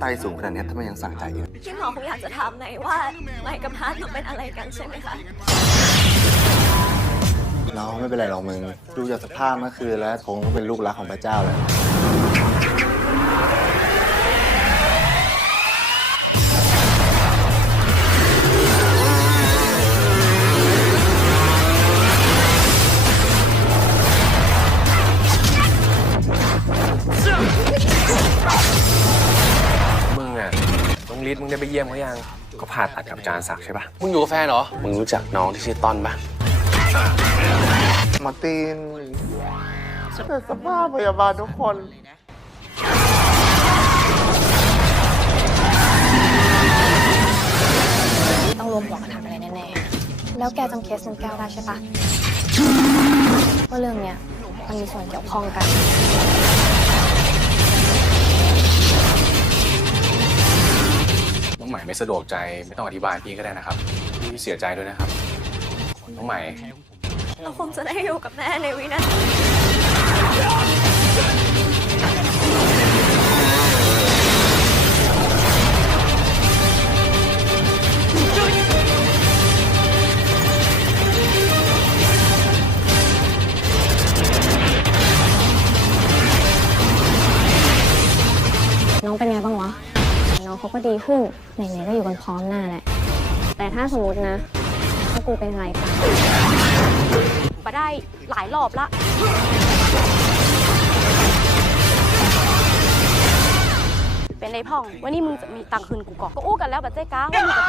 ไตสูงขนาดเนี้ยทำไมยังสั่งใจอยู่พี่หมอคงอยากจะถามในว่าไมค์กับพัทเป็นอะไรกันใช่ไหมคะน้องไม่เป็นไรหรอกมึง ดูจากสภาพเมื่อคืนแล้วคงเป็นลูกรักของพระเจ้าแหละ น้องลิศมึงได้ไปเยี่ยมเขายัง ก็ผ่าตัดกับอาจารย์ศักดิ์ใช่ปะมึงอยู่กับแฟนเหรอ มึงรู้จักน้องที่ชื่อต้อนปะมาร์ตินแต่สภาพพยาบาลทุกคน ต้องรวมหัวกันทำอะไรแน่ๆ แล้วแกจำเคสลุงแก้วได้ใช่ปะว่าเรื่องเนี้ยมันมีส่วนเกี่ยวข้องกัน ไม่สะดวกใจไม่ต้องอธิบายพี่ก็ได้นะครับ พี่เสียใจด้วยนะครับน้องใหม่ เราคงจะได้อยู่กับแม่ในวินาทีน้องเป็นไงบ้างวะน้อง เขาก็ดีขึ้นไหนๆก็อยู่กันพร้อมหน้าแหละแต่ถ้าสมมตินะถ้ากูเป็นอะไรไปมาได้หลายรอบละเป็นไรพ่องวันนี้มึงจะมีตังค์คืนกูก่อนก็อู้กันแล้วแบบเจ๊ก้าว่ามึงจะ